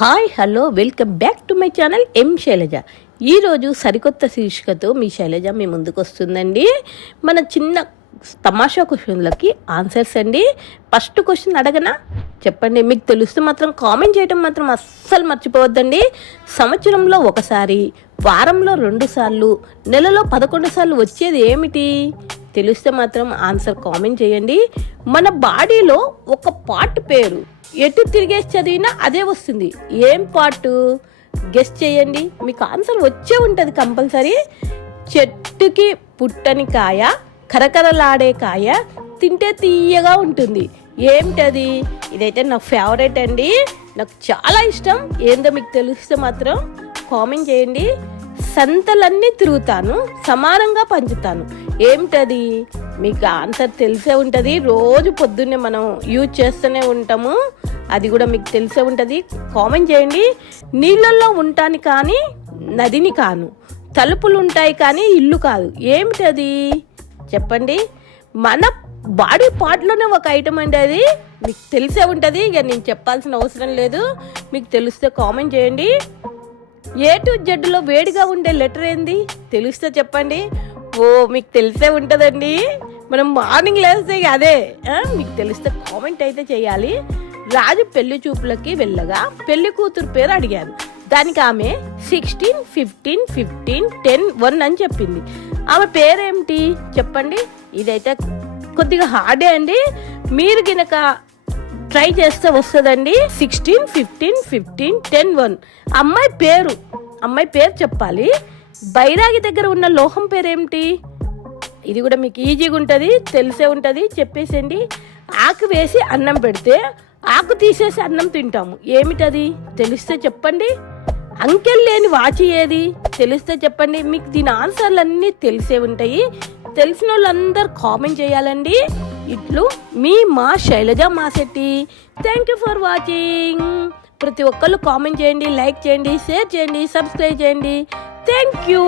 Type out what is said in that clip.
Hi hello welcome back to my channel M Shailaja. ఈరోజు సరికొత్త శీర్షికతో మీ శైలజ మీ ముందుకు వస్తుందండి. మన చిన్న తమాషా క్వశ్చన్లకి ఆన్సర్స్ అండి. ఫస్ట్ క్వశ్చన్ అడగనా? చెప్పండి. మీకు తెలుస్తే మాత్రం కామెంట్ చేయడం మాత్రం అస్సలు మర్చిపోవద్దండి. సంవత్సరంలో ఒకసారి, వారంలో 2 సార్లు, నెలలో 11 సార్లు వచ్చేది ఏమిటి? తెలిస్తే మాత్రం ఆన్సర్ కామెంట్ చేయండి. మన బాడీలో ఒక పార్ట్ పేరు ఎటు తిరిగేసి చదివినా అదే వస్తుంది. ఏం పార్ట్? గెస్ చేయండి. మీకు ఆన్సర్ వచ్చే ఉంటుంది కంపల్సరీ. చెట్టుకి పుట్టని కాయ, కరకరలాడే కాయ, తింటే తీయగా ఉంటుంది. ఏమిటది? ఇదైతే నాకు ఫేవరెట్ అండి, నాకు చాలా ఇష్టం. ఏందో మీకు తెలిస్తే మాత్రం కామెంట్ చేయండి. సంతలన్నీ తిరుగుతాను, సమానంగా పంచుతాను. ఏమిటది? మీకు ఆన్సర్ తెలిసే ఉంటుంది. రోజు పొద్దున్నే మనం యూజ్ చేస్తూనే ఉంటాము. అది కూడా మీకు తెలిసే ఉంటుంది. కామెంట్ చేయండి. నీళ్ళల్లో ఉంటాను కానీ నదిని కాను, తలుపులు ఉంటాయి కానీ ఇల్లు కాదు. ఏమిటది? చెప్పండి. మన బాడీ పార్ట్లోనే ఒక ఐటమ్ అండి. అది మీకు తెలిసే ఉంటుంది. ఇక నేను చెప్పాల్సిన అవసరం లేదు. మీకు తెలిస్తే కామెంట్ చేయండి. ఏ టు జెడ్లో వేడిగా ఉండే లెటర్ ఏంది? తెలిస్తే చెప్పండి. ఓ, మీకు తెలిసే ఉంటుందండి. మనం మార్నింగ్ లేస్తే అదే. మీకు తెలిస్తే కామెంట్ అయితే చేయాలి. రాజు పెళ్లి చూపులకి వెళ్ళగా పెళ్లి కూతురు పేరు అడిగాను. దానికి ఆమె 16, 15, 15, 10, 1 అని చెప్పింది. ఆమె పేరేమిటి? చెప్పండి. ఇదైతే కొద్దిగా హార్డే అండి. మీరు గినక ట్రై చేస్తే వస్తుందండి. 16, 15, 15, 10, 1. అమ్మాయి పేరు చెప్పాలి. బైరాగి దగ్గర ఉన్న లోహం పేరేమిటి? ఇది కూడా మీకు ఈజీగా ఉంటుంది, తెలిసే ఉంటుంది. చెప్పేసేయండి. ఆకు వేసి అన్నం పెడితే ఆకు తీసేసి అన్నం తింటాము. ఏమిటది? తెలిస్తే చెప్పండి. అంకెల్ లేని వాచి ఏది? తెలిస్తే చెప్పండి. మీకు దీని ఆన్సర్లు అన్నీ తెలిసే ఉంటాయి. తెలిసిన వాళ్ళందరూ కామెంట్ చేయాలండి. ఇట్లు మీ మా Shailaja Masetti. Thank you for watching. ప్రతి ఒక్కళ్ళు కామెంట్ చేయండి, లైక్ చేయండి, షేర్ చేయండి, సబ్స్క్రైబ్ చేయండి. Thank you.